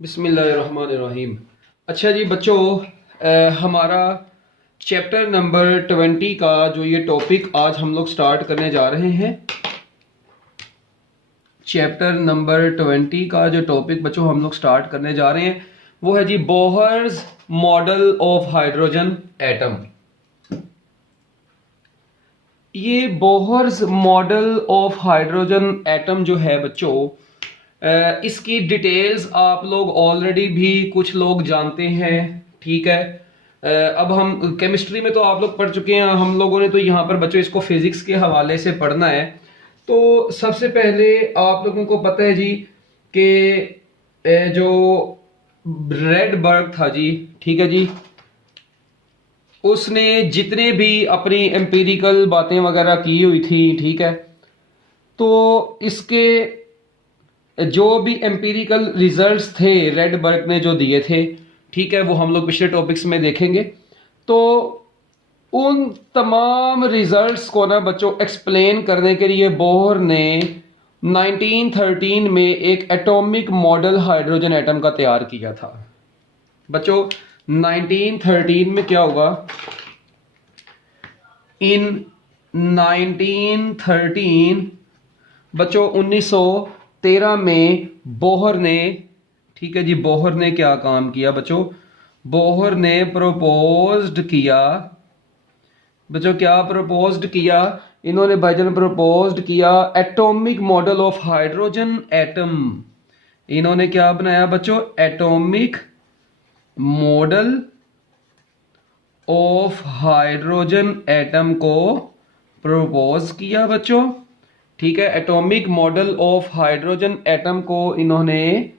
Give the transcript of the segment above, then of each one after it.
बिस्मिल्लाहिर्रहमानिर्रहीम। अच्छा जी बच्चों, हमारा चैप्टर नंबर 20 का जो ये टॉपिक आज हम लोग स्टार्ट करने जा रहे हैं, चैप्टर नंबर 20 का जो टॉपिक बच्चों हम लोग स्टार्ट करने जा रहे हैं वो है जी Bohr's model of hydrogen atom. ये Bohr's model of hydrogen atom जो है बच्चों, इसकी डिटेल्स आप लोग ऑलरेडी भी कुछ लोग जानते हैं, ठीक है। अब हम केमिस्ट्री में तो आप लोग पढ़ चुके हैं, हम लोगों ने तो यहाँ पर बच्चों इसको फिजिक्स के हवाले से पढ़ना है। तो सबसे पहले आप लोगों को पता है जी कि जो रेडबर्ग था जी, ठीक है जी, उसने जितने भी अपनी एम्पिरिकल बातें वगैरह की हुई थी, ठीक है, तो इसके जो भी एम्पिरिकल रिजल्ट्स थे रेडबर्ग ने जो दिए थे, ठीक है, वो हम लोग पिछले टॉपिक्स में देखेंगे। तो उन तमाम रिजल्ट्स को ना बच्चों एक्सप्लेन करने के लिए बोहर ने 1913 में एक एटॉमिक मॉडल हाइड्रोजन एटम का तैयार किया था। बच्चों 1913 में क्या हुआ, इन 1913 बच्चों 1913 में बोहर ने, ठीक है जी, बोहर ने क्या काम किया बच्चों, बोहर ने प्रपोज्ड किया बच्चों, क्या प्रपोज्ड किया इन्होंने भाईजान, प्रपोज्ड किया atomic model of hydrogen atom. इन्होंने क्या बनाया बच्चों, atomic model of hydrogen atom को प्रपोज किया बच्चों, ठीक है। Atomic model of hydrogen atom को इन्होंने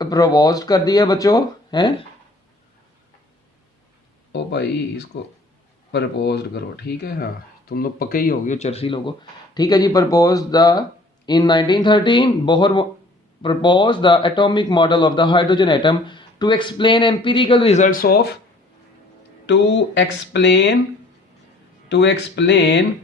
प्रपोज कर दिया बच्चों, हैं। ओ भाई इसको प्रपोज करो, ठीक है, हाँ तुम लोग पक्के ही हो गए चर्सी लोगों, ठीक है जी। Proposed in 1913 Bohr proposed atomic model of the hydrogen atom to explain empirical results of to explain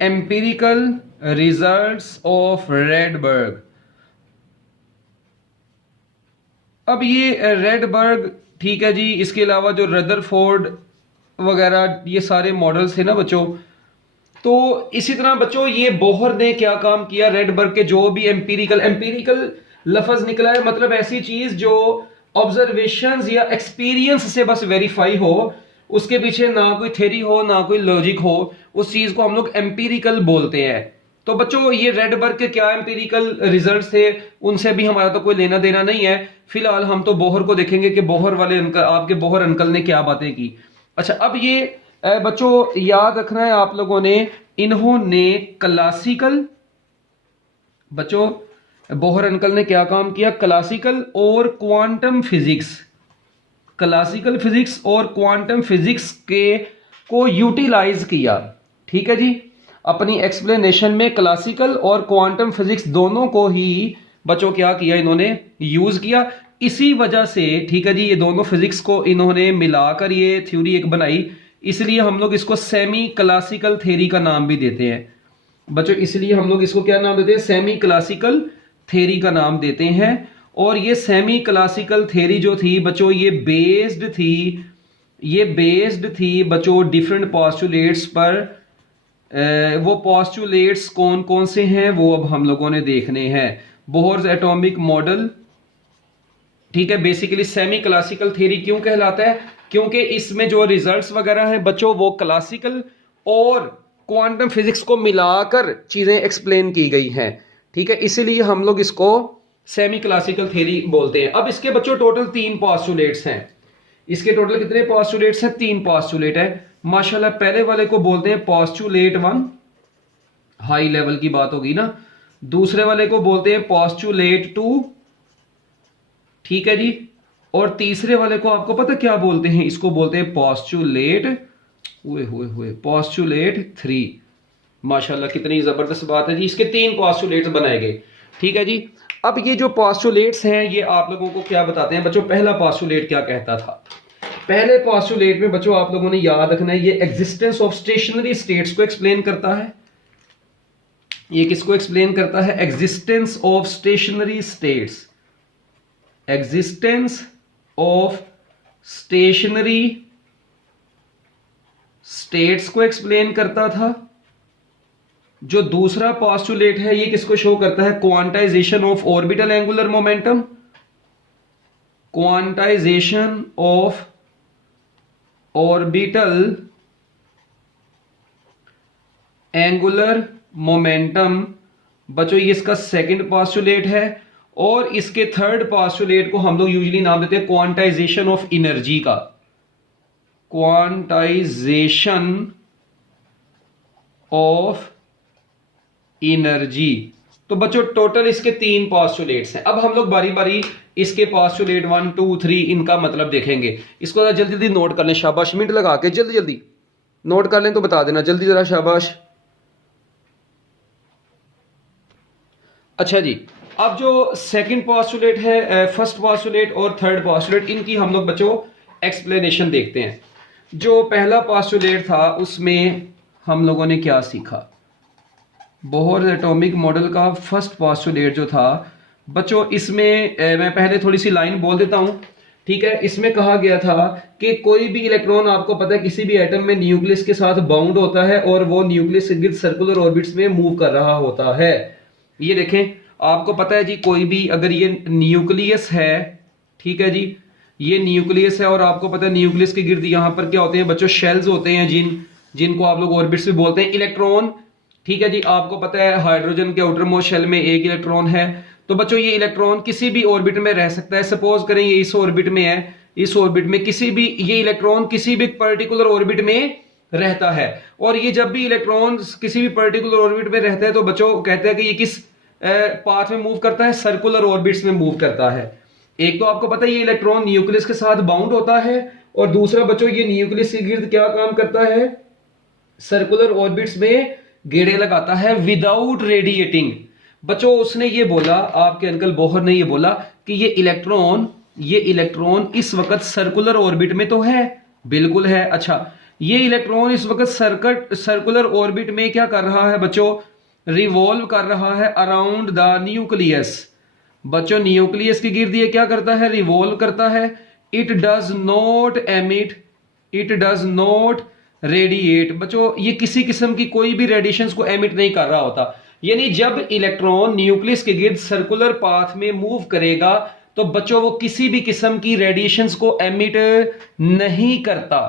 empirical results of Rydberg। अब ये रेडबर्ग, ठीक है जी, इसके अलावा जो रदरफोर्ड वगैरह ये सारे मॉडल्स थे ना बच्चों, तो इसी तरह बच्चों ये बोहर ने क्या काम किया, रेडबर्ग के जो भी एम्पिरिकल लफ्ज निकला है, मतलब ऐसी चीज जो ऑब्जर्वेशंस या एक्सपीरियंस से बस वेरीफाई हो, उसके पीछे ना कोई थ्योरी हो ना कोई लॉजिक हो, उस चीज को हम लोग एम्पिरिकल बोलते हैं। तो बच्चों ये रेडबर्ग के क्या एम्पिरिकल रिजल्ट्स थे, उनसे भी हमारा तो कोई लेना देना नहीं है। फिलहाल हम तो बोहर को देखेंगे कि बोहर वाले अंकल, आपके बोहर अंकल ने क्या बातें की। अच्छा, अब ये बच्चों याद रखना है आप लोगों ने, इन्होंने क्लासिकल, बच्चों बोहर अंकल ने क्या काम किया, क्लासिकल और क्वांटम फिजिक्स, क्लासिकल फिजिक्स और क्वांटम फिजिक्स के को यूटिलाइज किया, ठीक है जी। अपनी एक्सप्लेनेशन में क्लासिकल और क्वांटम फिजिक्स दोनों को ही बच्चों क्या किया, इन्होंने यूज किया। इसी वजह से, ठीक है जी, ये दोनों फिजिक्स को इन्होंने मिलाकर ये थ्योरी एक बनाई, इसलिए हम लोग इसको सेमी क्लासिकल थ्योरी का नाम भी देते हैं बच्चों। इसलिए हम लोग इसको क्या नाम देते हैं, सेमी क्लासिकल थ्योरी का नाम देते हैं। और ये सेमी क्लासिकल थ्योरी जो थी बच्चों, ये बेस्ड थी बच्चों डिफरेंट पॉस्टुलेट्स पर। वो पॉस्टुलेट्स कौन कौन से हैं वो अब हम लोगों ने देखने हैं। बोहर्स एटॉमिक मॉडल, ठीक है, बेसिकली सेमी क्लासिकल थ्योरी क्यों कहलाता है, क्योंकि इसमें जो रिजल्ट्स वगैरह हैं बच्चों वो क्लासिकल और क्वांटम फिजिक्स को मिलाकर चीजें एक्सप्लेन की गई हैं, ठीक है, इसीलिए हम लोग इसको सेमी क्लासिकल थ्योरी बोलते हैं। अब इसके बच्चों टोटल 3 पॉस्टुलेट्स हैं। इसके टोटल कितने पॉस्टुलेट्स हैं, 3 पॉस्टुलेट है माशाल्लाह। पहले वाले को बोलते हैं पॉस्टुलेट 1, हाई लेवल की बात होगी ना। दूसरे वाले को बोलते हैं पॉस्टुलेट 2, ठीक है जी। और तीसरे वाले को आपको पता क्या बोलते हैं, इसको बोलते हैं पॉस्टुलेट पॉस्टुलेट 3। माशाल्लाह कितनी जबरदस्त बात है जी, इसके 3 पॉस्टुलेट्स बनाए गए, ठीक है जी। अब ये जो पॉस्टुलेट्स हैं ये आप लोगों को क्या बताते हैं बच्चों, पहला पॉस्टुलेट क्या कहता था। पहले पॉस्टुलेट में बच्चों आप लोगों ने याद रखना है, ये एग्जिस्टेंस ऑफ स्टेशनरी स्टेट्स को एक्सप्लेन करता है, ये किसको एक्सप्लेन करता है? Existence of stationery states, existence of stationery states को एक्सप्लेन करता था। जो दूसरा पोस्टुलेट है ये किसको शो करता है? Quantization of orbital angular momentum, quantization of orbital angular momentum. बच्चों ये इसका सेकंड पोस्टुलेट है और इसके थर्ड पोस्टुलेट को हम लोग यूजुअली नाम देते हैं क्वांटाइजेशन ऑफ एनर्जी का, क्वांटाइजेशन ऑफ एनर्जी। तो बच्चों टोटल इसके 3 पोस्टुलेट्स हैं। अब हम लोग बारी बारी इसके पोस्टुलेट 1 2 3 इनका मतलब देखेंगे। इसको जल्दी जल्दी नोट कर लें, शाबाश, मिनट लगा के जल्दी जल्दी नोट कर लें तो बता देना जल्दी जरा, शाबाश। अच्छा जी, अब जो सेकंड पोस्टुलेट है, फर्स्ट पोस्टुलेट और थर्ड पोस्टुलेट, इनकी हम लोग बच्चों एक्सप्लेनेशन देखते हैं। जो पहला पोस्टुलेट था उसमें हम लोगों ने क्या सीखा? बोहर एटॉमिक मॉडल का फर्स्ट पोस्टुलेट जो था बच्चों, इसमें मैं पहले थोड़ी सी लाइन बोल देता हूं, ठीक है। इसमें कहा गया था कि कोई भी इलेक्ट्रॉन, आपको पता है किसी भी एटम में न्यूक्लियस के साथ बाउंड होता है और वो न्यूक्लियस के गिर्द सर्कुलर ऑर्बिट्स में मूव कर रहा होता है। ये देखें, आपको पता है जी, कोई भी अगर ये न्यूक्लियस है, ठीक है जी, ये न्यूक्लियस है और आपको पता है न्यूक्लियस के गिर्द यहाँ पर क्या होते हैं बच्चों? शेल्स होते हैं, जिनको आप लोग ऑर्बिट्स भी बोलते हैं। इलेक्ट्रॉन, ठीक है जी, आपको पता है हाइड्रोजन के आउटर मोस्ट शेल में एक इलेक्ट्रॉन है। तो बच्चों ये इलेक्ट्रॉन किसी भी ऑर्बिट में रह सकता है। सपोज करें ये इस ऑर्बिट में है, इस ऑर्बिट में किसी भी ये इलेक्ट्रॉन किसी भी पर्टिकुलर ऑर्बिट में रहता है। और ये जब भी इलेक्ट्रॉन किसी भी पर्टिकुलर ऑर्बिट में रहता है तो बच्चों कहते हैं कि ये किस पाथ में मूव करता है? सर्कुलर ऑर्बिट्स में मूव करता है। एक तो आपको पता है ये इलेक्ट्रॉन न्यूक्लियस के साथ बाउंड होता है और दूसरा बच्चों ये न्यूक्लियस के गिर्द क्या काम करता है? सर्कुलर ऑर्बिट्स में गेड़े लगाता है विदाउट रेडिएटिंग। बच्चों उसने ये बोला, आपके अंकल बोहर ने ये बोला कि ये इलेक्ट्रॉन इस वक्त सर्कुलर ऑर्बिट में तो है, बिल्कुल है। अच्छा, ये इलेक्ट्रॉन इस वक्त सर्कुलर ऑर्बिट में क्या कर रहा है बच्चों? रिवॉल्व कर रहा है अराउंड द न्यूक्लियस। बच्चों न्यूक्लियस के गिर्द ये क्या करता है? रिवॉल्व करता है। It does not emit, it does not radiate. बच्चों ये किसी किस्म की कोई भी रेडिएशंस को एमिट नहीं कर रहा होता। यानी जब इलेक्ट्रॉन न्यूक्लियस के गिर्द सर्कुलर पाथ में मूव करेगा तो बच्चों वो किसी भी किस्म की रेडिएशंस को एमिट नहीं करता,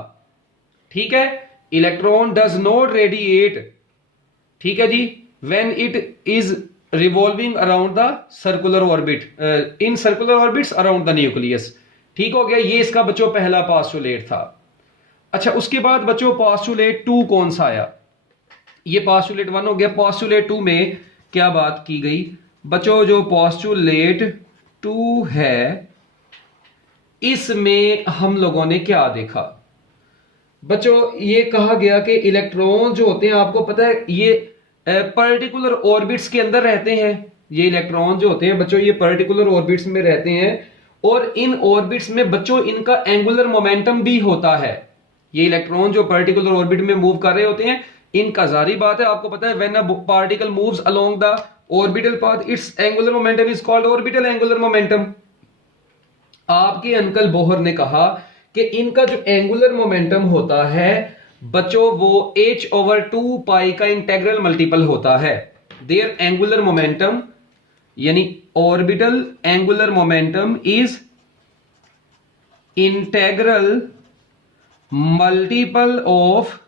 ठीक है। इलेक्ट्रॉन डज नॉट रेडिएट, ठीक है जी, when it is revolving around the circular orbit, in circular orbits around the nucleus। ठीक हो गया, ये इसका बच्चों पहला पोस्टुलेट था। अच्छा, उसके बाद बच्चों पोस्टुलेट 2 कौन सा आया? ये पोस्टुलेट 1 हो गया। पोस्टुलेट 2 में क्या बात की गई बच्चों? जो पोस्टुलेट 2 है इसमें हम लोगों ने क्या देखा बच्चों? ये कहा गया कि इलेक्ट्रॉन जो होते हैं, आपको पता है ये पर्टिकुलर ऑर्बिट्स के अंदर रहते हैं। ये इलेक्ट्रॉन जो होते हैं बच्चों ये पर्टिकुलर ऑर्बिट्स में रहते हैं और इन ऑर्बिट्स में बच्चों इनका एंगुलर मोमेंटम भी होता है। ये इलेक्ट्रॉन जो पर्टिकुलर ऑर्बिट में मूव कर रहे होते हैं, इनका जारी बात है, आपको पता है when a particle moves along the orbital path it's angular momentum is called orbital angular momentum. आपके अंकल बोहर ने कहा कि इनका जो एंगुलर मोमेंटम होता है बच्चों वो h/2 पाई का इंटेग्रल मल्टीपल होता है। देयर एंगुलर मोमेंटम यानी orbital angular momentum is integral multiple of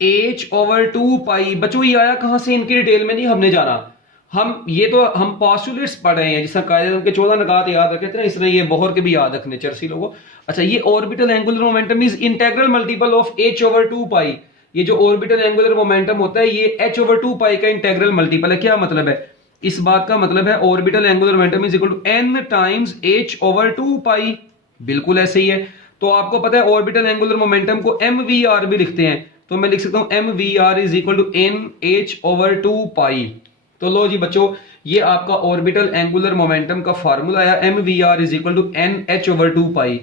h/2 पाई। बच्चों ये आया कहां से? इनकी डिटेल में नहीं हमने जाना, हम पोस्टुलेट्स पढ़ रहे हैं, जिसका कायदे के 14 नकात याद रखे थे ना, इसलिए ये बोहर के भी याद रखने चर्सी लोगों। अच्छा, ये orbital angular momentum is integral multiple of h/2 पाई। ये जो ऑर्बिटल एंगुलर मोमेंटम होता है ये h/2 पाई का इंटेग्रल मल्टीपल है। क्या मतलब है इस बात का? मतलब है orbital angular momentum is equal to n times h/2 pi. बिल्कुल ऐसे ही है। तो आपको पता है ऑर्बिटल एंगुलर मोमेंटम को mvr भी लिखते हैं, तो मैं लिख सकता हूं mvr is equal to nh/2 pi. तो लो जी बच्चों, ये आपका ऑर्बिटल एंगुलर मोमेंटम का फार्मूला आया mvr is equal to nh/2 pi.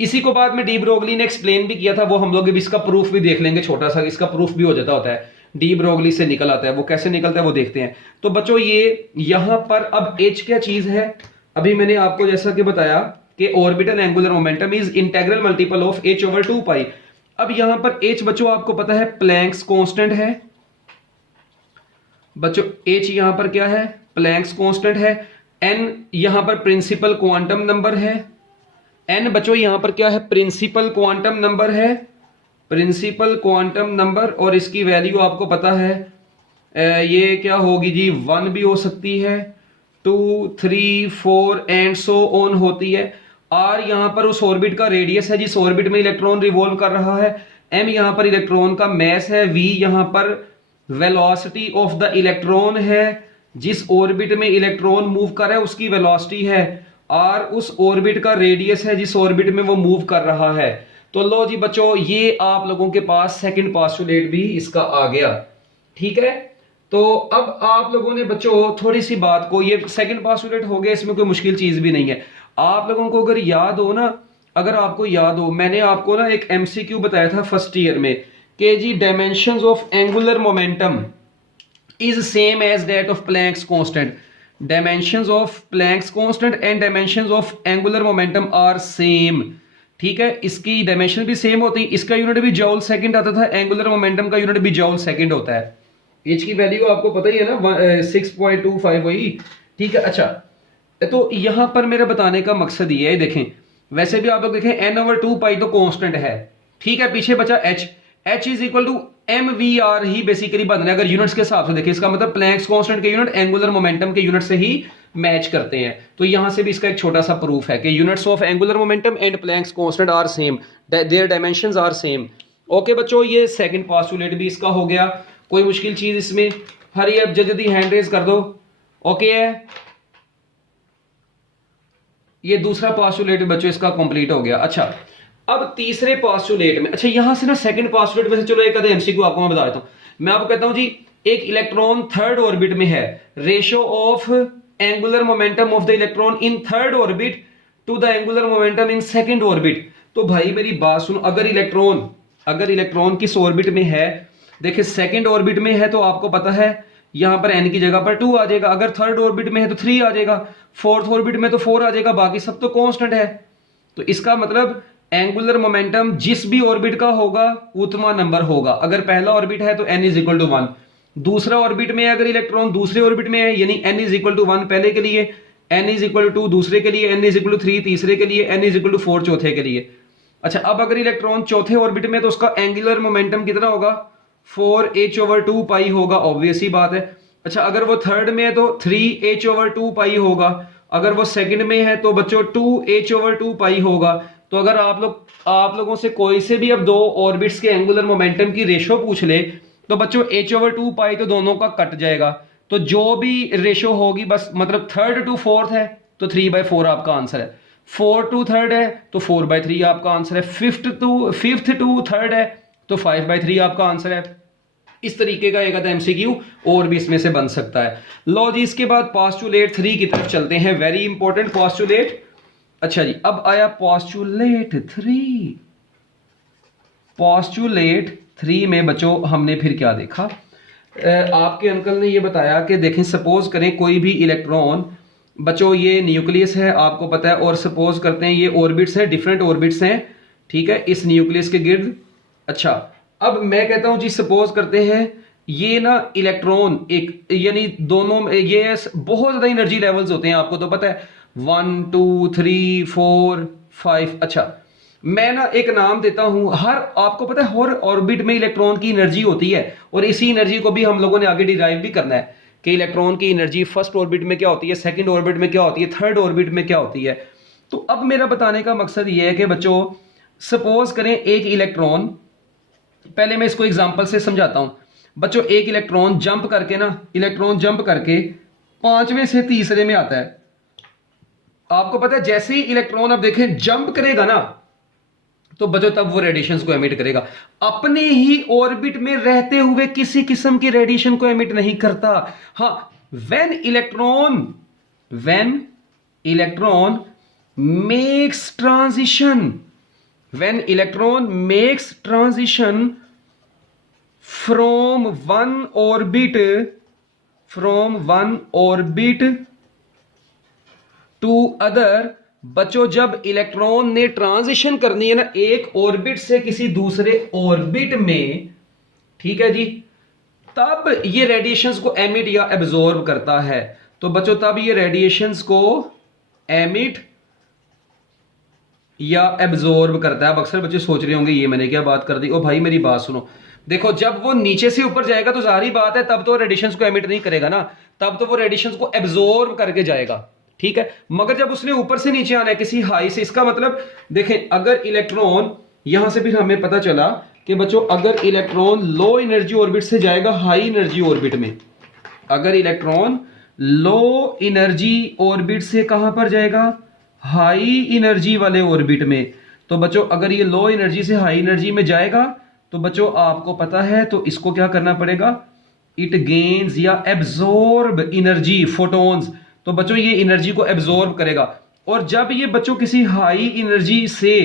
इसी को बाद में डी ब्रोगली ने एक्सप्लेन भी किया था, वो हम लोग इसका प्रूफ भी देख लेंगे, छोटा सा इसका प्रूफ भी हो जाता होता है। डी ब्रोगली से निकल आता है। वो कैसे निकलता है वो देखते हैं। तो बच्चों ये यहां पर अब एच क्या चीज है, अभी मैंने आपको जैसा कि बताया कि orbital angular momentum is integral multiple of h over 2 पाई। अब यहां पर h बच्चों आपको पता है प्लैंक्स कांस्टेंट है बच्चों, h यहां पर क्या है, प्लैंक्स कांस्टेंट है। n यहां पर प्रिंसिपल क्वांटम नंबर है। n बच्चों यहां पर क्या है, प्रिंसिपल क्वांटम नंबर है, प्रिंसिपल क्वांटम नंबर, और इसकी वैल्यू आपको पता है ये क्या होगी जी, 1 भी हो सकती है, 2, 3, 4 एंड सो ऑन होती है। r यहां पर उस ऑर्बिट का रेडियस है जिस ऑर्बिट में इलेक्ट्रॉन रिवॉल्व कर रहा है। m यहां पर इलेक्ट्रॉन का मैस है। v यहां पर वेलोसिटी ऑफ द इलेक्ट्रॉन है, जिस ऑर्बिट में इलेक्ट्रॉन मूव कर रहा है उसकी वेलोसिटी है। r उस ऑर्बिट का रेडियस है जिस ऑर्बिट में वो मूव कर रहा है। तो लो जी बच्चों ये आप लोगों के पास सेकंड पोस्टुलेट भी इसका आ गया। ठीक है, तो अब आप लोगों ने बच्चों थोड़ी सी बात को, ये सेकंड पोस्टुलेट हो गया, इसमें कोई मुश्किल चीज भी नहीं है। आप लोगों को अगर याद हो ना, अगर आपको याद हो, मैंने आपको ना एक एमसीक्यू बताया था फर्स्ट ईयर में कि जी dimensions of angular momentum is same as that of Planck's constant. Dimensions of Planck's constant and dimensions of angular momentum are same. ठीक है, इसकी डायमेंशन भी सेम होती है, इसका यूनिट भी जॉल सेकंड आता था, एंगुलर मोमेंटम का यूनिट भी जॉल सेकंड होता है। एच की वैल्यू आपको पता ही है ना, 6.25 वही। ठीक है, अच्छा तो यहां पर मेरा बताने का मकसद ये है, देखें वैसे भी आप लोग देखें n ओवर 2 पाई तो कांस्टेंट है। ठीक है, पीछे बचा h, h is equal to mvr ही बेसिकली बन रहा है अगर यूनिट्स के हिसाब से देखें। इसका मतलब प्लैंक्स कांस्टेंट के यूनिट एंगुलर मोमेंटम के यूनिट से ही मैच करते हैं। तो यहां से भी इसका एक छोटा सा प्रूफ है कि units of angular momentum and Planck's constant are same, their dimensions are same. Okay बच्चों, ये सेकंड पोस्टुलेट भी इसका हो गया। कोई मुश्किल चीज इसमें, हरी अब जल्दी हैंड रेज कर दो। ओके है, ये दूसरा पोस्टुलेट बच्चों इसका कंप्लीट हो गया। अच्छा अब तीसरे पोस्टुलेट में, अच्छा यहां से ना सेकंड पोस्टुलेट में से चलो एक आधे एमसीक्यू आपको मैं बता देता हूं। मैं आपको कहता हूं जी एक इलेक्ट्रॉन थर्ड ऑर्बिट में है, ratio of angular momentum of the electron in third orbit to the angular momentum in second orbit. तो भाई मेरी बात सुनो, अगर इलेक्ट्रॉन किस ऑर्बिट में है, देखिए सेकंड ऑर्बिट में है तो आपको पता है यहां पर n की जगह पर 2 आ जाएगा, अगर थर्ड ऑर्बिट में है तो 3 आ जाएगा, फोर्थ ऑर्बिट में तो 4 आ जाएगा, बाकी सब तो कांस्टेंट है। तो इसका मतलब एंगुलर मोमेंटम जिस भी ऑर्बिट का होगा उतना नंबर होगा। अगर पहला ऑर्बिट है तो n इज इक्वल टू 1, दूसरा ऑर्बिट में अगर इलेक्ट्रॉन दूसरे ऑर्बिट में है यानी n इज इक्वल टू 1 पहले के लिए, n इज इक्वल टू 2 दूसरे के लिए, n इज इक्वल टू 3 तीसरे के लिए, n इज इक्वल टू 4 चौथे के लिए। अच्छा अब अगर इलेक्ट्रॉन चौथे ऑर्बिट में तो उसका एंगुलर मोमेंटम कितना होगा, 4h ओवर 2 पाई होगा, ऑब्वियस ही बात है। अच्छा अगर वो थर्ड में है तो 3h ओवर 2 पाई होगा, अगर वो सेकंड में है तो बच्चों 2h ओवर 2 पाई होगा। तो अगर आप लोगों से कोई से भी अब दो ऑर्बिट्स के एंगुलर मोमेंटम की रेशो पूछ ले तो बच्चों h ओवर 2 पाई तो दोनों का कट जाएगा। तो जो भी रेशो होगी बस मतलब थर्ड टू फोर्थ है तो 3/4 आपका आंसर है, 4 टू थर्ड है तो 4/3 आपका आंसर है, फिफ्थ टू थर्ड है तो 5/3 आपका आंसर है। इस तरीके का एक आधा एमसीक्यू और भी इसमें से बन सकता है। लो जी इसके बाद पोस्टुलेट 3 की तरफ चलते हैं, वेरी इंपॉर्टेंट पोस्टुलेट। अच्छा जी अब आया पोस्टुलेट 3। पोस्टुलेट 3 में बच्चों हमने फिर क्या देखा, आपके अंकल ने ये बताया कि देखें सपोज करें कोई भी इलेक्ट्रॉन, बच्चों ये न्यूक्लियस है आपको पता है, और सपोज करते हैं ये ऑर्बिट्स हैं, डिफरेंट ऑर्बिट्स हैं, ठीक है इस न्यूक्लियस के गिर्द। अच्छा अब मैं कहता हूं जी सपोज करते हैं ये ना इलेक्ट्रॉन एक, यानी दोनों ये बहुत ज्यादा एनर्जी लेवल्स होते हैं आपको तो पता है, 1 2 3 4 5। अच्छा मैं ना एक नाम देता हूं, हर आपको पता है हर ऑर्बिट में इलेक्ट्रॉन की एनर्जी होती है, और इसी एनर्जी को भी हम लोगों ने आगे डिराइव भी करना है कि इलेक्ट्रॉन की एनर्जी फर्स्ट ऑर्बिट में क्या होती है, सेकंड ऑर्बिट में क्या होती है, थर्ड ऑर्बिट में क्या होती है। तो अब मेरा बताने का मकसद ये है कि बच्चों सपोज करें एक इलेक्ट्रॉन, पहले मैं इसको एग्जांपल से समझाता हूं बच्चों। एक इलेक्ट्रॉन जंप करके 5वें से तीसरे में आता है। आपको पता है जैसे ही इलेक्ट्रॉन अब देखें जंप करेगा ना तो बच्चों तब वो रेडिएशंस को एमिट करेगा, अपने ही ऑर्बिट में रहते हुए किसी किस्म की रेडिएशन को एमिट नहीं करता। हाँ when electron makes transition from one orbit to other. बच्चों जब इलेक्ट्रॉन ने ट्रांजिशन करनी है ना एक ऑर्बिट से किसी दूसरे ऑर्बिट में, ठीक है जी, तब ये रेडिएशंस को एमिट या एब्जॉर्ब करता है। तो बच्चों तब ये रेडिएशंस को एमिट या एब्जॉर्ब करता है। अब अक्सर बच्चे सोच रहे होंगे ये मैंने क्या बात कर दी। ओ भाई मेरी बात सुनो, देखो जब वो नीचे से ऊपर जाएगा तो जाहिर बात है तब तो रेडिएशंस को एमिट नहीं करेगा ना, तब तो वो रेडिएशंस को एब्जॉर्ब करके जाएगा, ठीक है। मगर जब उसने ऊपर से नीचे आना है किसी हाई से, इसका मतलब देखें अगर इलेक्ट्रॉन यहां से, फिर हमें पता चला कि बच्चों अगर इलेक्ट्रॉन लो एनर्जी ऑर्बिट से जाएगा हाई एनर्जी ऑर्बिट में, अगर इलेक्ट्रॉन लो एनर्जी ऑर्बिट से कहां पर जाएगा, हाई एनर्जी वाले ऑर्बिट में, तो बच्चों अगर ये लो एनर्जी से हाई एनर्जी में जाएगा तो बच्चों आपको पता है तो इसको क्या करना पड़ेगा, इट गेन्स या एब्जॉर्ब एनर्जी फोटॉन्स। तो बच्चों ये एनर्जी को एब्जॉर्ब करेगा। और जब ये बच्चों किसी हाई एनर्जी से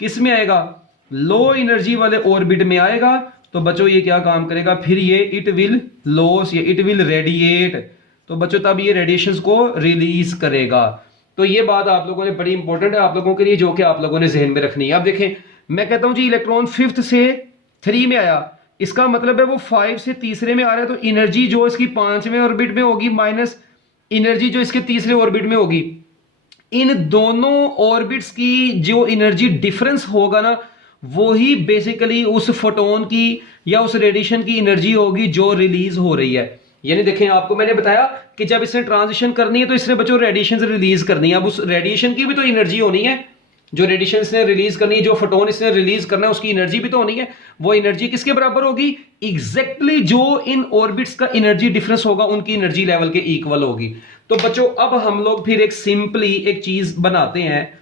किस में आएगा, लो एनर्जी वाले ऑर्बिट में आएगा, तो बच्चों ये क्या काम करेगा, फिर ये इट विल लॉस या इट विल रेडिएट। तो बच्चों तब ये रेडिएशंस को रिलीज करेगा। तो ये बात आप लोगों ने बड़ी इंपॉर्टेंट है आप लोगों के लिए, जो कि आप लोगों ने जहन में रखनी है। अब देखें मैं कहता हूं जी इलेक्ट्रॉन 5th से 3 में आया, इसका मतलब है वो 5 से तीसरे में आ रहा है, तो एनर्जी जो इसकी 5वें ऑर्बिट में होगी माइनस एनर्जी जो इसके तीसरे ऑर्बिट में होगी। इन दोनों ऑर्बिट्स की जो एनर्जी डिफरेंस होगा ना, वो ही बेसिकली उस फोटोन की या उस रेडिएशन की एनर्जी होगी जो रिलीज हो रही है। यानी देखें आपको मैंने बताया कि जब इसने ट्रांजिशन करनी है तो इसने बच्चों रेडिएशन रिलीज करनी है। अब उस रेडिएशन की भी तो एनर्जी होनी है, जो रेडिएशन इसने रिलीज करनी है, जो फोटोन इसने रिलीज करना है उसकी एनर्जी भी तो होनी है। वो एनर्जी किसके बराबर होगी, एग्जैक्टली जो इन ऑर्बिट्स का एनर्जी डिफरेंस होगा उनकी एनर्जी लेवल के इक्वल होगी। तो बच्चों अब हम लोग फिर एक सिंपली एक चीज बनाते हैं,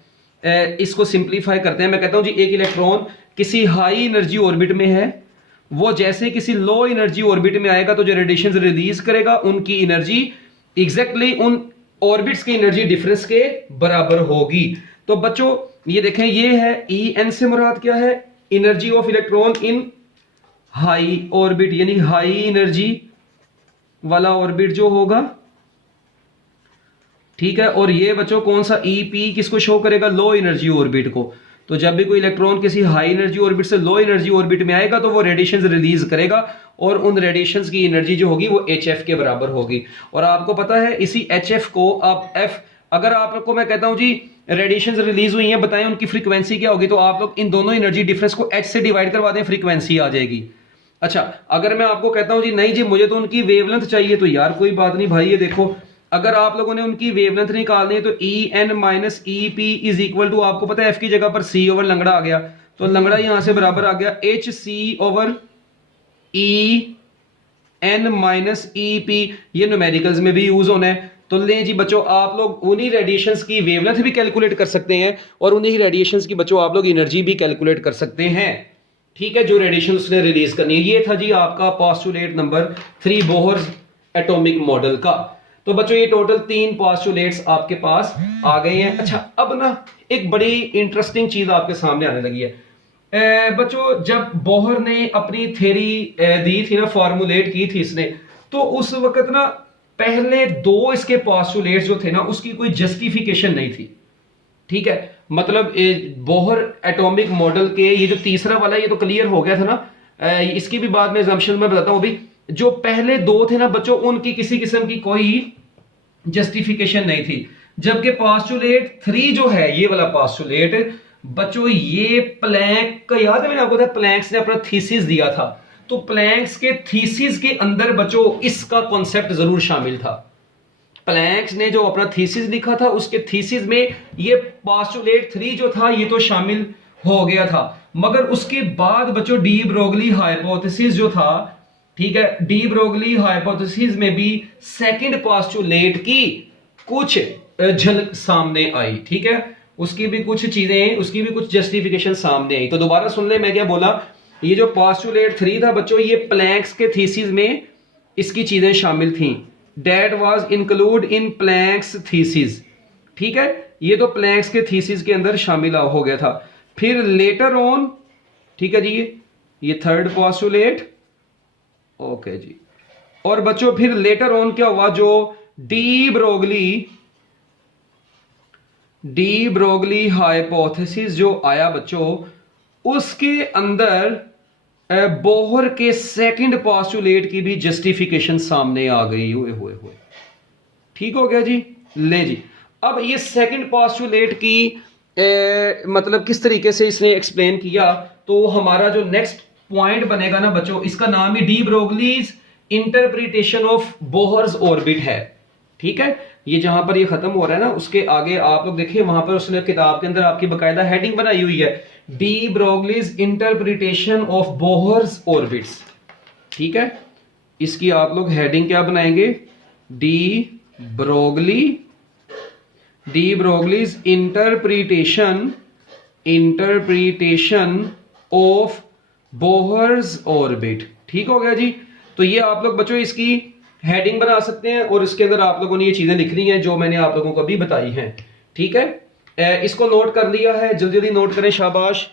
इसको सिंप्लीफाई करते हैं। मैं कहता हूं जी एक इलेक्ट्रॉन किसी हाई एनर्जी ऑर्बिट में है, वो जैसे किसी लो एनर्जी ऑर्बिट में आएगा तो जो रेडिएशन रिलीज करेगा उनकी एनर्जी एग्जैक्टली उन ऑर्बिट्स की एनर्जी डिफरेंस के बराबर होगी। तो बच्चों ये देखें ये है En से मुराद क्या है, energy of electron in high orbit, यानी हाई एनर्जी वाला ऑर्बिट जो होगा, ठीक है। और ये बच्चों कौन सा EP किसको शो करेगा, लो एनर्जी ऑर्बिट को। तो जब भी कोई इलेक्ट्रॉन किसी हाई एनर्जी ऑर्बिट से लो एनर्जी ऑर्बिट में आएगा तो वो रेडिएशन रिलीज करेगा और उन रेडिएशंस की एनर्जी जो होगी वो HF के बराबर होगी। और आपको पता है इसी HF को आप F, अगर आपको मैं कहता हूं जी रेडिएशन रिलीज हुई हैं बताएं उनकी फ्रीक्वेंसी क्या होगी, तो आप लोग इन दोनों एनर्जी डिफरेंस को H से डिवाइड करवा दें, फ्रीक्वेंसी आ जाएगी। अच्छा अगर मैं आपको कहता हूं जी नहीं जी मुझे तो उनकी वेवलेंथ चाहिए, तो यार कोई बात नहीं भाई, ये देखो अगर आप लोगों ने उनकी वेवलेंथ निकालनी है तो En minus EP is equal to, आपको पता है F की जगह पर C ओवर लंगड़ा आ गया, तो लंगड़ा यहां से बराबर आ गया HC over En minus EP। ये न्यूमेरिकल्स में भी यूज होना है। तो ले जी बच्चों आप लोग उन्हीं रेडिएशंस की वेवलेंथ भी कैलकुलेट कर सकते हैं और उन्हीं रेडिएशंस की बच्चों आप लोग एनर्जी भी कैलकुलेट कर सकते हैं, ठीक है, जो रेडिएशन उसने रिलीज करनी है। ये था जी आपका postulate number 3 Bohr atomic model का। तो बच्चों ये टोटल 3 पोस्टुलेट्स आपके पास आ गए हैं। अच्छा अब ना एक बड़ी इंटरेस्टिंग चीज आपके सामने आने लगी है। बच्चों जब बोहर ने अपनी थ्योरी दी थी ना, फॉर्मुलेट की थी इसने, तो उस वक्त ना पहले 2 इसके पोस्टुलेट्स जो थे ना उसकी कोई जस्टिफिकेशन नहीं थी, ठीक है। मतलब बोहर एटॉमिक मॉडल के ये जो तीसरा वाला ये तो क्लियर हो गया था ना, इसकी भी बाद में एग्जाम्पशन में बताता हूं। अभी जो पहले 2 थे ना बच्चों उनकी किसी किस्म की कोई जस्टिफिकेशन नहीं थी, जबकि पोस्टुलेट 3 जो है ये वाला पोस्टुलेट बच्चों ये प्लैंक का याद है मैंने आपको बताया, प्लैंक्स ने अपना थीसिस दिया था, तो प्लैंक्स के थीसिस के अंदर बच्चों इसका कॉन्सेप्ट जरूर शामिल था। प्लैंक्स ने जो अपना थीसिस लिखा था उसके थीसिस में ये पोस्टुलेट 3 जो था ये तो शामिल हो गया था, मगर उसके बाद बच्चों डी ब्रोगली हाइपोथेसिस जो था, ठीक है, डी ब्रोगली हाइपोथेसिस में भी सेकंड पोस्टुलेट की कुछ झलक सामने आई, ठीक है, उसकी भी कुछ चीजें, उसकी भी कुछ जस्टिफिकेशन सामने आई। तो दोबारा सुन ले मैं क्या बोला, ये जो पोस्टुलेट 3 था बच्चों ये प्लैंक्स के थीसिस में इसकी चीजें शामिल थी, that was include in Planck's thesis, ठीक है, ये तो प्लैंक्स के थीसिस के अंदर शामिल हो गया था। फिर लेटर ऑन, ठीक है जी, ये थर्ड पोस्टुलेट ओके जी। और बच्चों फिर लेटर ऑन क्या हुआ, जो डी ब्रोगली हाइपोथेसिस जो आया बच्चों, उसके अंदर बोहर के सेकंड पोस्टुलेट की भी जस्टिफिकेशन सामने आ गई। हुए हुए हुए ठीक हो गया जी। ले जी, अब ये सेकंड पोस्टुलेट की मतलब किस तरीके से इसने एक्सप्लेन किया, तो हमारा जो नेक्स्ट पॉइंट बनेगा ना बच्चों, इसका नाम ही de Broglie's interpretation of Bohr's orbit है। ठीक है, ये जहां पर ये खत्म हो रहा है ना, उसके आगे आप लोग देखिए, वहां पर उसने किताब के अंदर आपकी बकायदा हेडिंग बनाई हुई है, D Broglie's interpretation of Bohr's orbits. ठीक है, इसकी आप लोग हेडिंग क्या बनाएंगे, D Broglie's interpretation of Bohr's orbit. ठीक हो गया जी। तो ये आप लोग बच्चों इसकी हेडिंग बना सकते हैं और इसके अंदर आप लोगों ने ये चीजें लिखनी है जो मैंने आप लोगों को अभी बताई हैं। ठीक है, इसको नोट कर लिया है, जल्दी जल्दी नोट करें, शाबाश।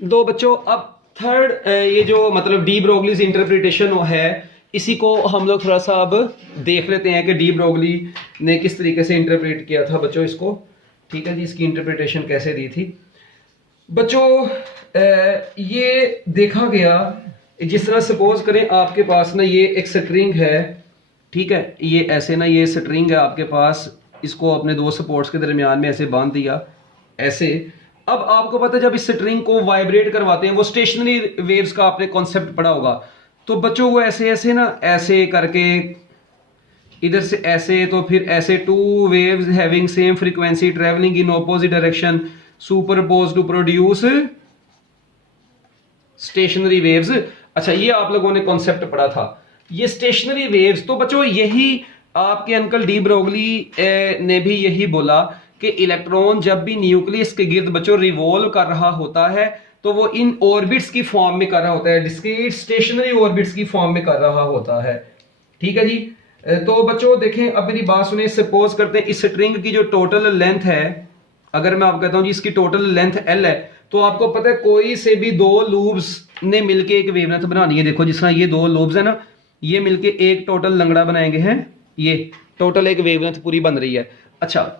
दो बच्चों, अब थर्ड ये जो मतलब डी ब्रोगलीज इंटरप्रिटेशन है, इसी को हम लोग थोड़ा सा अब देख लेते हैं कि डी ब्रोगली ने किस तरीके से इंटरप्रेट किया था बच्चों इसको। ठीक है जी, इसकी इंटरप्रिटेशन कैसे दी थी बच्चों। ये देखा गया, जिस तरह सपोज करें आपके पास ना ये एक स्ट्रिंग है। ठीक है, ये ऐसे ना, ये स्ट्रिंग है आपके पास, इसको अपने दो सपोर्ट्स के दरमियान में ऐसे बांध दिया ऐसे। अब आपको पता है जब इस स्ट्रिंग को वाइब्रेट करवाते हैं, वो स्टेशनरी वेव्स का आपने कॉन्सेप्ट पढ़ा होगा, तो बच्चों वो ऐसे ऐसे ना, ऐसे करके इधर से ऐसे, तो फिर ऐसे two waves having same frequency travelling in opposite direction superpose to produce stationary waves. अच्छा, ये आप लोगों ने कॉन्सेप्ट पढ़ा था, ये स्टेशनरी वेव्स। तो बच्चों यही आपके अंकल डी ब्रोगली ने भी यही बोला कि इलेक्ट्रॉन जब भी न्यूक्लियस के गिर्द बच्चों रिवॉल्व कर रहा होता है, तो वो इन ऑर्बिट्स की फॉर्म में कर रहा होता है, डिस्क्रीट स्टेशनरी ऑर्बिट्स की फॉर्म में कर रहा होता है। ठीक है जी। तो बच्चों देखें, अब मेरी बात सुने, सपोज करते हैं इस स्ट्रिंग की जो टोटल लेंथ है, अगर मैं आपको कहता हूं जी इसकी टोटल लेंथ L है, तो आपको पता है कोई से भी दो लूब्स ने मिलके एक वेवलेंथ बनानी है। देखो जिस तरह ये दो लूब्स है ना, ये मिलके एक टोटल लंगड़ा बनाएंगे हैं, ये टोटल एक वेवलेंथ पूरी बन रही है। अच्छा,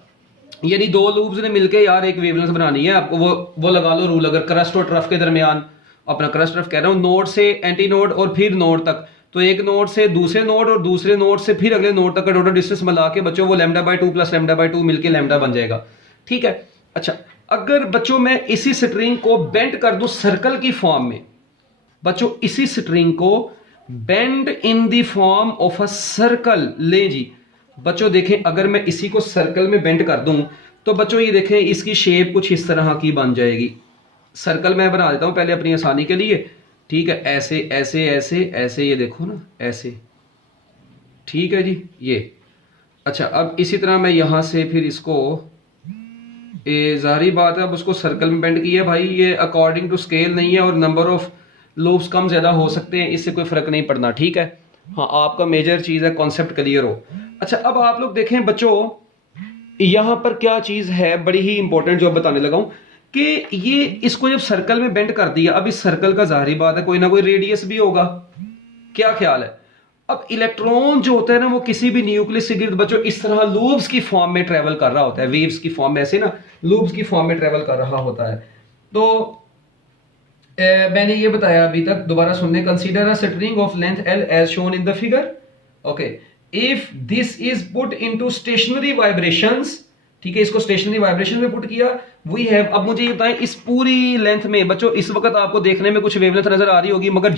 यानी दो लूब्स ने मिलके यार एक वेवलेंथ बनानी है, आपको वो लगा लो रूल, अगर क्रस्ट और ट्रफ के दरमियान, अपना क्रस्ट ट्रफ कह रहा हूं, नोड से एंटी नोड और फिर नोड तक, तो एक नोड से दूसरे नोड और दूसरे नोड से फिर अगले नोड तक का टोटल डिस्टेंस मिला के बच्चों वो λ/2 प्लस λ/2 मिलके लैम्डा बन जाएगा। ठीक है। अच्छा, अगर बच्चों मैं इसी स्ट्रिंग को बेंड कर दूं सर्कल की फॉर्म में, बच्चों इसी स्ट्रिंग को bend in the form of a circle, ले जी बच्चों देखें, अगर मैं इसी को सर्कल में बेंड कर दूं तो बच्चों ये देखें इसकी शेप कुछ इस तरह की बन जाएगी। सर्कल मैं बना देता हूं पहले अपनी आसानी के लिए। ठीक है, ऐसे ऐसे ऐसे ऐसे, ये देखो ना ऐसे। ठीक है जी, ये अच्छा, अब इसी तरह मैं यहां से फिर इसको, जाहिर बात है अब उसको सर्कल में बेंड किया भाई, ये अकॉर्डिंग टू स्केल नहीं है और नंबर ऑफ लूप्स कम ज्यादा हो सकते हैं, इससे कोई फर्क नहीं पड़ना। ठीक है, हाँ आपका मेजर चीज है कॉन्सेप्ट क्लियर हो। अच्छा, अब आप लोग देखें बच्चों, यहां पर क्या चीज है बड़ी ही इंपॉर्टेंट जो बताने लगा हूं, कि ये इसको जब सर्कल में बेंड कर दिया, अब इस सर्कल का जाहिर बात है कोई ना कोई रेडियस भी होगा, क्या ख्याल है। अब इलेक्ट्रॉन जो होता है ना, वो किसी भी न्यूक्लियस के गिर्द बच्चों इस तरह लूप्स की फॉर्म में ट्रेवल कर रहा होता है, वेव्स की फॉर्म में, ऐसे ना लूप्स की फॉर्म में ट्रेवल कर रहा होता है। तो मैंने ये बताया अभी तक, दोबारा सुनने, consider a string of length L as shown in the figure. Okay, if this is put into stationary vibrations, ठीक है, इसको स्टेशनरी वाइब्रेशन में पुट किया, वी हैव, अब मुझे ये बताएं इस पूरी लेंथ में बच्चों, इस वक्त आपको देखने में कुछ वेवलेंथ नजर आ रही होगी, मगर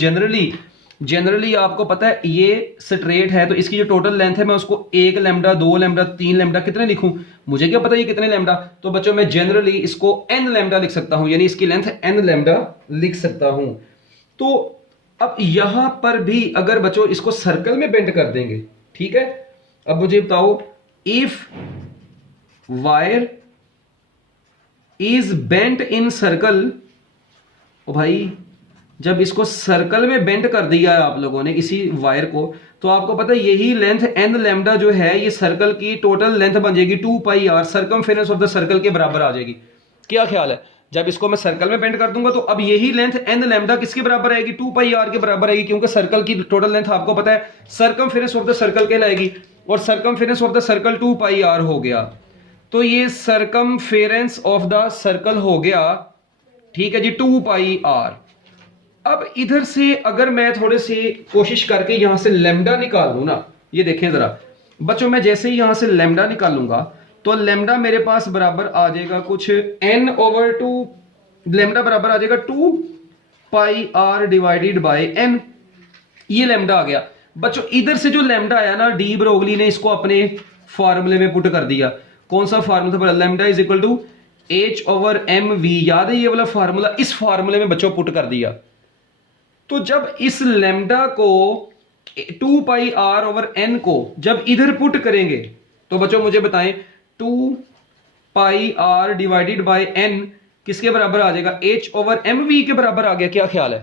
जनरली आपको पता है ये स्ट्रेट है, तो इसकी जो टोटल लेंथ है मैं उसको 1 लैम्डा 2 लैम्डा 3 लैम्डा कितने लिखूं, मुझे क्या पता ये कितने लैम्डा, तो बच्चों मैं जनरली इसको n लैम्डा लिख सकता हूं, यानी इसकी लेंथ n लैम्डा लिख सकता हूं। तो अब यहां पर भी अगर बच्चों इसको सर्कल में बेंड कर देंगे, ठीक है, अब मुझे बताओ, if wire is bent in circle, ओ भाई जब इसको सर्कल में बेंड कर दिया है आप लोगों ने इसी वायर को, तो आपको पता है यही लेंथ n लैम्डा जो है ये सर्कल की टोटल लेंथ बन जाएगी 2 पाई r, circumference of the circle के बराबर आ जाएगी। क्या ख्याल है, जब इसको मैं सर्कल में बेंड कर दूंगा तो अब यही लेंथ n लैम्डा किसके बराबर आएगी, 2 पाई r के बराबर आएगी, क्योंकि सर्कल की टोटल लेंथ आपको पता है सर्कमफेरेंस ऑफ द सर्कल कहलाएगी, और circumference of the circle 2 pi r हो गया। तो ये सर्कमफेरेंस ऑफ द सर्कल हो गया, ठीक है जी, 2 पाई r। अब इधर से अगर मैं थोड़े से कोशिश करके यहां से लैम्डा निकाल लूं ना, ये देखें जरा बच्चों, मैं जैसे ही यहां से लैम्डा निकालूंगा तो लैम्डा मेरे पास बराबर आ जाएगा कुछ n/2, लैम्डा बराबर आ जाएगा 2 पाई r डिवाइडेड बाय n। ये लैम्डा आ गया बच्चों। इधर से जो लैम्डा आया ना, डी ब्रोगली ने इसको अपने फार्मूले में पुट कर दिया। कौन सा फार्मूला था, lambda is equal to h/mv, याद है ये वाला फार्मूला, इस फार्मूले में बच्चों पुट कर दिया। तो जब इस लैम्डा को 2 पाई r/n को जब इधर पुट करेंगे तो बच्चों मुझे बताएं 2 पाई r डिवाइडेड बाय n किसके बराबर आ जाएगा, h/mv के बराबर आ गया। क्या ख्याल है,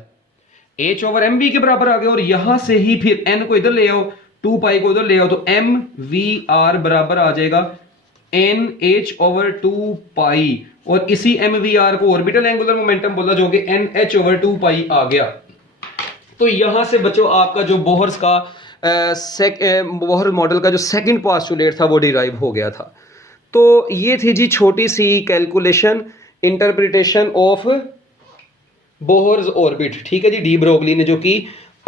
h/mv के बराबर आ गया। और यहां से ही फिर n को इधर ले आओ, 2 पाई को इधर ले आओ, तो mvr बराबर आ जाएगा nh/2 पाई, और इसी mvr को ऑर्बिटल एंगुलर मोमेंटम बोला जाओगे, nh/2 पाई आ गया। तो यहां से बच्चों आपका जो बोहर्स का बोहर मॉडल का जो सेकंड पोस्टुलेट था वो डिराइव हो गया था। तो ये थी जी छोटी सी calculation, interpretation of Bohr's orbit, ठीक है जी, डी ब्रोगली ने जो की।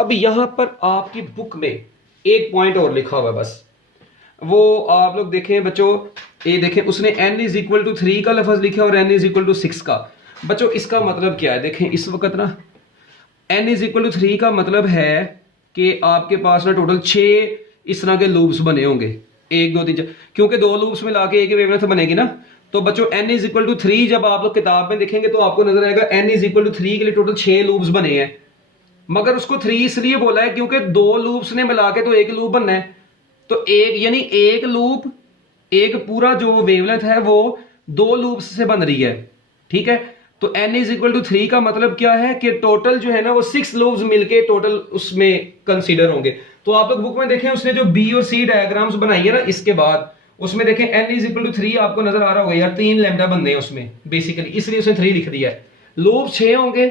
अब यहां पर आपकी बुक में एक पॉइंट और लिखा हुआ है, बस वो आप लोग देखें बच्चों, ये देखें, उसने n इज इक्वल टू 3 का लफ्ज लिखा और n इज इक्वल टू 6 का। बच्चों इसका मतलब क्या है, देखें इस वक्त ना n इज इक्वल टू 3 का मतलब है कि आपके पास ना टोटल 6 इस तरह के लूप्स बने होंगे, 1 2 3 4, क्योंकि 2 लूप्स मिला के एक वेवलेंथ बनेगी ना। तो बच्चों n इज इक्वल टू 3 जब आप लोग किताब में देखेंगे तो आपको नजर आएगा n इज इक्वल टू 3 के लिए टोटल 6 लूप्स बने हैं, मगर उसको 3 इसलिए बोला है क्योंकि 2 लूप्स ने मिला के तो एक लूप बनना है। तो एक यानी एक लूप, एक पूरा जो वेवलेंथ है वो 2 लूप्स से बन रही है, ठीक है। तो n इज इक्वल टू 3 का मतलब क्या है कि टोटल जो है ना वो 6 लूप्स मिलके टोटल उसमें कंसीडर होंगे। तो आप लोग बुक में देखें उसने जो b और c डायग्राम्स बनाई है ना, इसके बाद उसमें देखें n इज इक्वल टू 3 आपको नजर आ रहा होगा यार, 3 लैम्डा बनने हैं उसमें बेसिकली, इसलिए उसने 3 लिख दिया है। लूप 6 होंगे,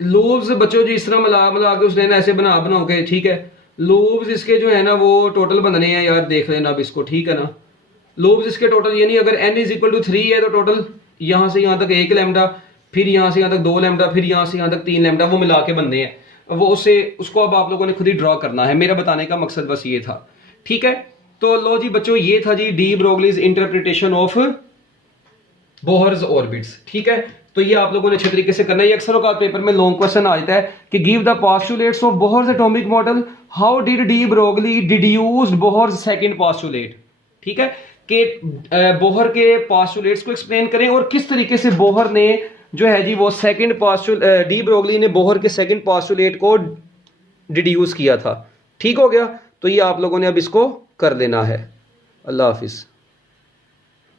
लूप्स बच्चों जो इस तरह मिला के उसने ऐसे बना के, ठीक है। लूप्स इसके जो है ना वो टोटल बनने हैं यार, देख लेना अब इसको, ठीक है ना। लूप्स इसके टोटल यानी अगर n इज इक्वल टू 3 है तो टोटल यहां से यहां तक 1 लैम्डा, फिर यहां से यहां तक 2 लैम्डा, फिर यहां से यहां तक 3 लैम्डा, वो मिला के बनने हैं। वो उसको अब आप लोगों ने खुद ही ड्रॉ करना है, मेरा बताने का मकसद बस ये था, ठीक है। तो लो जी बच्चों, ये था G D Broglie's interpretation of Bohr's orbits, ठीक है। तो ये आप लोगों ने अच्छे तरीके से करना है। ये अक्सर औकात पेपर में लॉन्ग क्वेश्चन आ जाता है कि give the postulates of Bohr's atomic model, how did de Broglie deduced Bohr's second postulate, ठीक है, कि बोहर के पोस्टुलेट्स को एक्सप्लेन करें और किस तरीके से बोहर ने जो है जी वो सेकंड पोस्टुलेट, डी ब्रोगली ने बोहर के सेकंड पोस्टुलेट को डिड्यूस किया था। ठीक हो गया, तो ये आप लोगों ने अब इसको कर लेना है। अल्लाह हाफिज।